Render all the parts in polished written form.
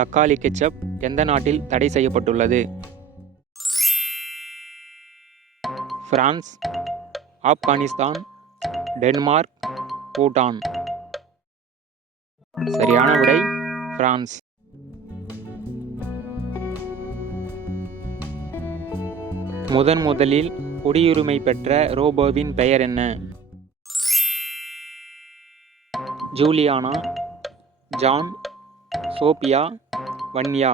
தக்காளி கெச்சப் எந்த நாட்டில் தடை செய்யப்பட்டுள்ளது? France, Afghanistan, Denmark, Bhutan. சரியான விடை பிரான்ஸ். முதலில் குடியுரிமை பெற்ற ரோபோவின் பெயர் என்ன? Juliana, John, Sophia, Vanya.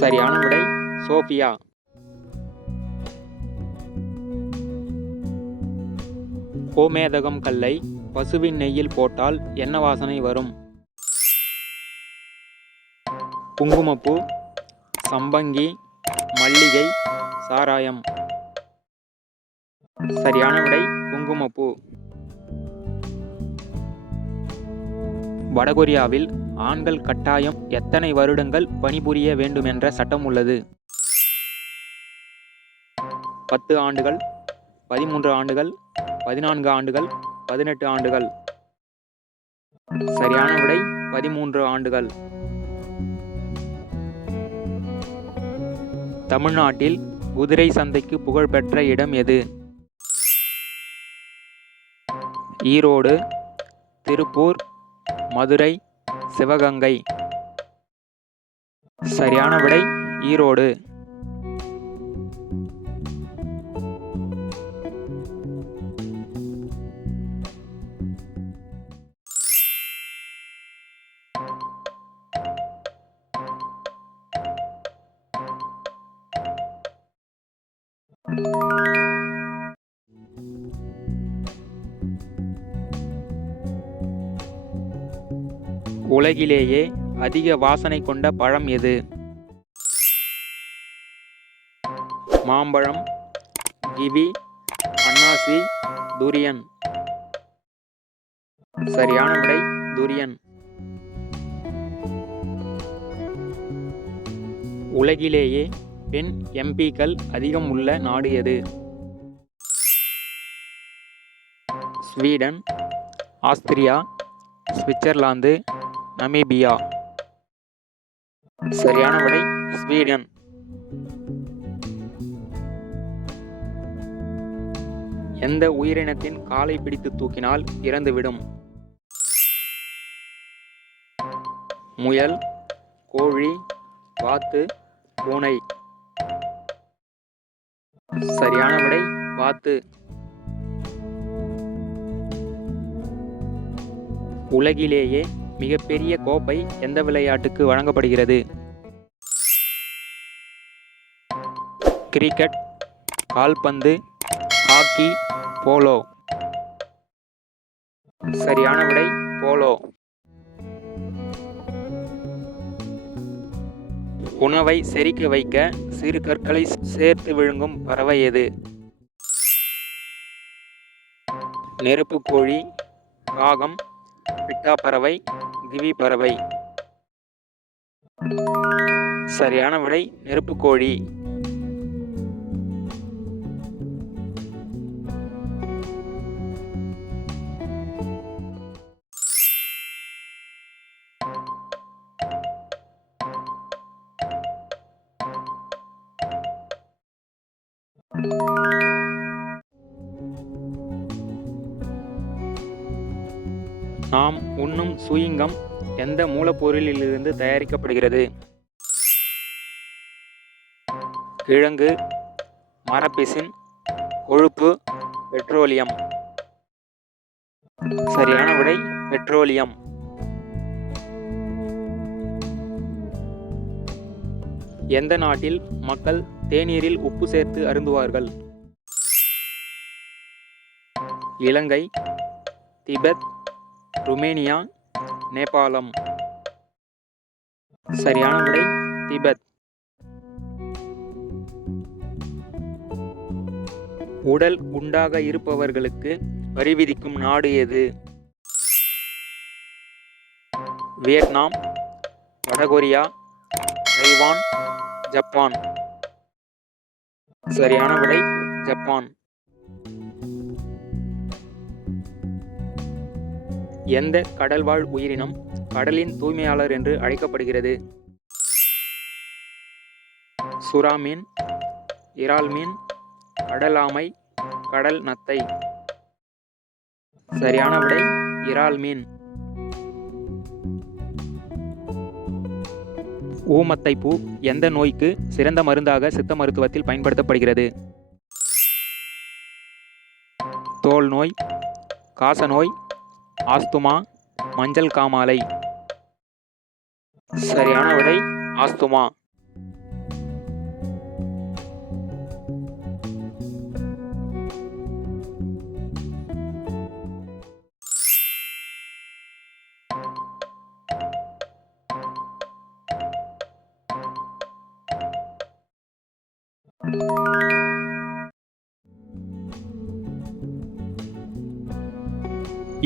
சரியான விடை சோபியா. கோமேதகம் கல்லை பசுவின் நெய்யில் போட்டால் என்ன வாசனை வரும்? குங்குமப்பூ, சம்பங்கி, மல்லிகை, சாராயம். சரியான விடை குங்குமப்பூ. வடகொரியாவில் ஆண்கள் கட்டாயம் எத்தனை வருடங்கள் பணிபுரிய வேண்டுமென்ற சட்டம் உள்ளது? 10 ஆண்டுகள், 13 ஆண்டுகள், 14 ஆண்டுகள், 18 ஆண்டுகள். சரியான விடை 13 ஆண்டுகள். தமிழ்நாட்டில் குதிரை சந்தைக்கு புகழ்பெற்ற இடம் எது? ஈரோடு, திருப்பூர், மதுரை, சிவகங்கை. சரியான விடை ஈரோடு. உலகிலேயே அதிக வாசனை கொண்ட பழம் எது? மாம்பழம், கிவி, அன்னாசி, துரியன். சரியான விடை துரியன். உலகிலேயே பெண் எம்பிக்கள் அதிகம் உள்ள நாடு எது? Sweden, Austria, Switzerland, Namibia. சரியான விடை ஸ்வீடன். எந்த உயிரினத்தின் காலை பிடித்து தூக்கினால் இறந்துவிடும்? முயல், கோழி, வாத்து, பூனை. சரியான விடை வாத்து. உலகிலேயே மிகப்பெரிய கோப்பை எந்த விளையாட்டுக்கு வழங்கப்படுகிறது? கிரிக்கெட், கால்பந்து, ஹாக்கி, போலோ. சரியான விடை போலோ. உணவை செரிக்க வைக்க சிறு கற்களை சேர்த்து விழுங்கும் பறவை எது? நெருப்பு கோழி, காகம், பிட்டா பறவை, கிவி பறவை. சரியான விடை நெருப்பு கோழி. நாம் உண்ணும் சூயிங்கம் எந்த மூலப்பொருளிலிருந்து தயாரிக்கப்படுகிறது? கிழங்கு, மரப்பிசின், கொழுப்பு, பெட்ரோலியம். சரியான விடை பெட்ரோலியம். எந்த நாட்டில் மக்கள் தேநீரில் உப்பு சேர்த்து அருந்துவார்கள்? இலங்கை, திபெத், ருமேனியா, நேபாளம். சரியான விடை திபெத். உடல் குண்டாக இருப்பவர்களுக்கு வரி விதிக்கும் நாடு எது? வியட்நாம், வடகொரியா, தைவான், ஜப்பான். சரியான விடை ஜப்பான். எந்த கடல்வாழ் உயிரினம் கடலின் தூய்மையாளர் என்று அழைக்கப்படுகிறது? சுறா மீன், இறால் மீன், கடல் ஆமை, கடல் நத்தை. சரியான விடை இறால் மீன். ஊமத்தை பூ எந்த நோய்க்கு சிறந்த மருந்தாக சித்த மருத்துவத்தில் பயன்படுத்தப்படுகிறது? தோல் நோய், காசநோய், ஆஸ்துமா, மஞ்சள் காமாலை. சரியான விடை ஆஸ்துமா.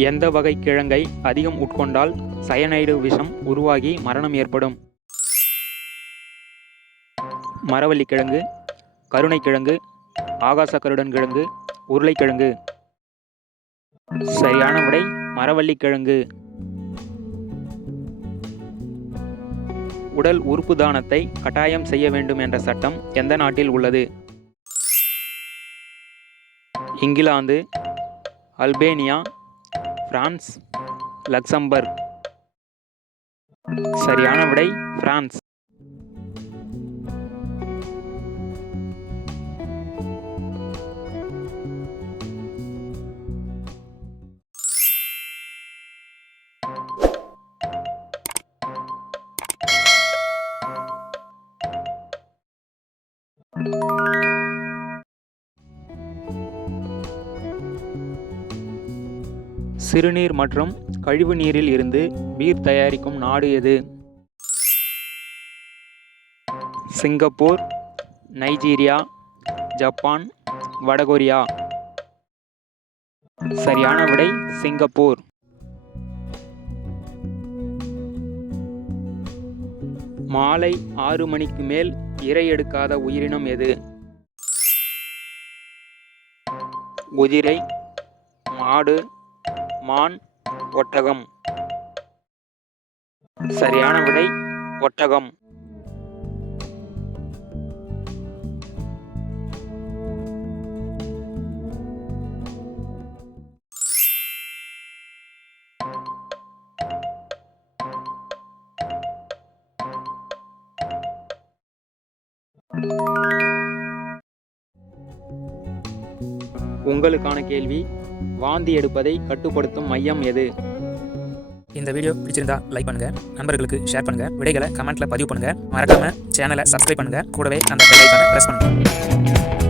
எந்த வகை கிழங்கை அதிகம் உட்கொண்டால் சயனைடு விஷம் உருவாகி மரணம் ஏற்படும்? மரவள்ளிக்கிழங்கு, கருணைக்கிழங்கு, ஆகாசக்கருடன் கிழங்கு, உருளைக்கிழங்கு. சரியான விடை மரவள்ளிக்கிழங்கு. உடல் உறுப்பு தானத்தை கட்டாயம் செய்ய வேண்டும் என்ற சட்டம் எந்த நாட்டில் உள்ளது? England, Albania, France, Luxembourg. சரியான விடை பிரான்ஸ். சிறுநீர் மற்றும் கழிவு நீரில் இருந்து பீர் தயாரிக்கும் நாடு எது? சிங்கப்பூர், நைஜீரியா, ஜப்பான், வடகொரியா. சரியான விடை சிங்கப்பூர். மாலை 6 மணிக்கு மேல் இரை எடுக்காத உயிரினம் எது? குதிரை, மாடு, மான், ஒட்டகம். சரியான விடை ஒட்டகம். உங்களுக்கான கேள்வி, வாந்தி எடுப்பதை கட்டுப்படுத்தும் மையம் எது? இந்த வீடியோ பிடிச்சிருந்தா லைக் பண்ணுங்க, நண்பர்களுக்கு ஷேர் பண்ணுங்க, விடைகளை கமெண்ட்ல பதிவு பண்ணுங்க, மறக்காம சேனலை சப்ஸ்கிரைப் பண்ணுங்க, கூடவே அந்த பெல் ஐகானை பிரஸ் பண்ணுங்க.